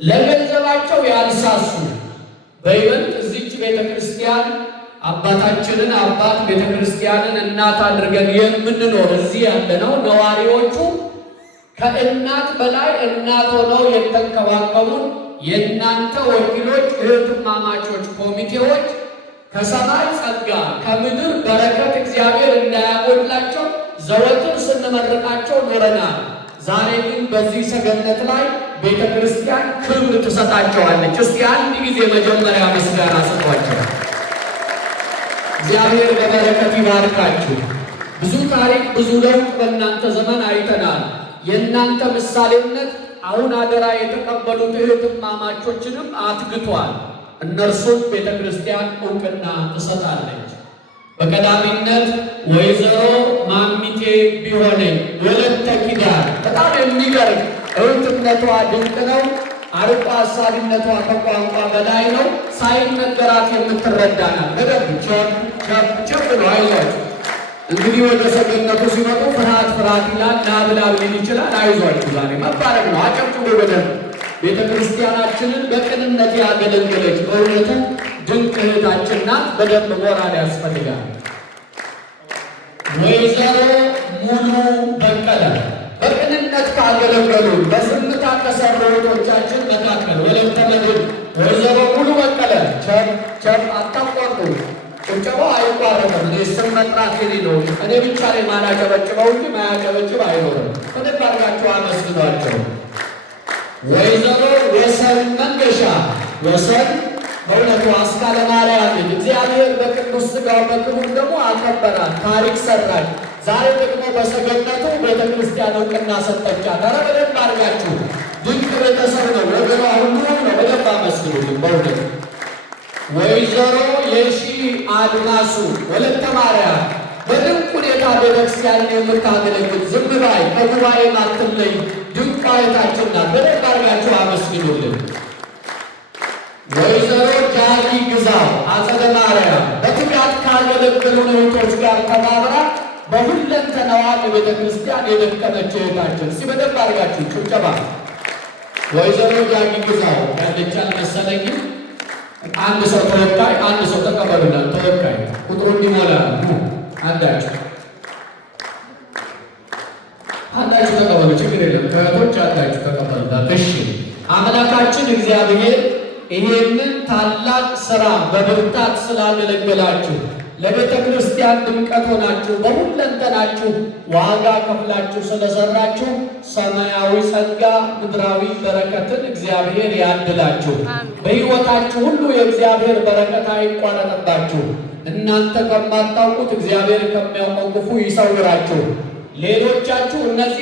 ለገንዘባቸው ያልሳሱ በይበልጥ እዚች ቤተክርስቲያን አባታችንን አባት ቤተክርስቲያንን እናት አድርገን የምንኖር እዚህ ያለነው ነዋሪዎቹ ከእናት በላይ እናት ሆነው የተንከባከቡን የእናንተ ወኪሎች እህትማማቾች ኮሚቴዎች ከሰማይ ጸጋ ከምድር በረከት እግዚአብሔር እንዳያጎድላቸው ዘወትር ስንመርቃቸው ኖረናል። ዛሬ ግን በዚህ ሰገነት ላይ ቤተ ክርስቲያን ክብር ትሰጣቸዋለች። እስቲ አንድ ጊዜ መጀመሪያ ምስጋና ስጧቸው። እግዚአብሔር በበረከት ይባርካችሁ። ብዙ ታሪክ ብዙ ለውጥ በእናንተ ዘመን አይተናል። የእናንተ ምሳሌነት አሁን አደራ የተቀበሉት እህትማማቾችንም አትግቷል። እነርሱም ቤተ ክርስቲያን እውቅና ትሰጣለች። በቀዳሚነት ወይዘሮ ማሚቴ ቢሆነኝ ወለተ ኪዳን በጣም የሚገርም እህትነቷ ድንቅ ነው። አርቆ አሳቢነቷ ከቋንቋ በላይ ነው። ሳይነገራት የምትረዳናል። በደንብ ቸብ ነው። አይዟችሁ እንግዲህ ወደ ሰገነቱ ሲመጡ ፍርሃት ይላል። ናብላብ ሊል ይችላል። አይዟችሁ ዛሬ መባረክ ነው። አጨብጭቡ በደንብ። ቤተ ክርስቲያናችንን በቅንነት ያገለገለች በእውነቱ ድንቅ እህታችን ናት። በደንብ ሞራል ያስፈልጋል። ወይዘሮ ሙሉ በቀለ በቅንነት ካገለገሉ በዝምታ ከሰሩ እህቶቻችን መካከል ወለተ መድን ወይዘሮ ሙሉ በቀለ ቸብ አታቋርጡ። ጭብጨባው አይቋረጥም። እኔ ስም መጥራት የኔ ነው። እኔ ብቻ ላይ ማላጨበጭበው እንጂ ማያጨበጭብ አይኖርም። በደንብ አድርጋችሁ አመስግኗቸው። ወይዘሮ ወሰን መንገሻ ወሰን በእውነቱ አስካለ ማርያምን እግዚአብሔር በቅዱስ ሥጋው በክቡር ደግሞ አከበራት፣ ታሪክ ሰራች። ዛሬ ደግሞ በሰገነቱ ቤተ ክርስቲያን እውቅና ሰጠቻት። ኧረ በደንብ አድርጋችሁ ድንቅ ቤተሰብ ነው። ወገኗ ሁሉ ነው። በደንብ አመስግኑልኝ በእውነት። ወይዘሮ የሺ አድማሱ ወለተ ማርያም በድንቅ ሁኔታ ቤተክርስቲያንን የምታገለግል ዝም ባይ ከጉባኤ ማትለይ ድንቅ እህታችን ናት። በደንብ አድርጋችሁ አመስግኑልን። ወይዘሮ ጃሊ ግዛው አጸደ ማርያም በትጋት ካገለገሉ እህቶች ጋር ተባብራ በሁለንተናዋ የቤተ ክርስቲያን የደከመች እህታችን። እስኪ በደንብ አድርጋችሁ ጭብጨባ። ወይዘሮ ጃሊ ግዛው ያለች አልመሰለኝም። አንድ ሰው ተወካይ፣ አንድ ሰው ተቀበሉላት። ተወካይ ቁጥሩ እንዲሞላ አንዳችሁ ተቀበሉ። ችግር የለም። ከእህቶች አንዳችሁ ተቀበሉላት። እሺ አምላካችን እግዚአብሔር ይሄንን ታላቅ ሥራ በብርታት ስላገለገላችሁ ለቤተ ክርስቲያን ድምቀት ሆናችሁ በሁለንተናችሁ ዋጋ ከፍላችሁ ስለሰራችሁ ሰማያዊ ጸጋ ምድራዊ በረከትን እግዚአብሔር ያድላችሁ። በሕይወታችሁ ሁሉ የእግዚአብሔር በረከት አይቋረጥባችሁ። እናንተ ከማታውቁት እግዚአብሔር ከሚያውቀው ክፉ ይሰውራችሁ። ሌሎቻችሁ እነዚህ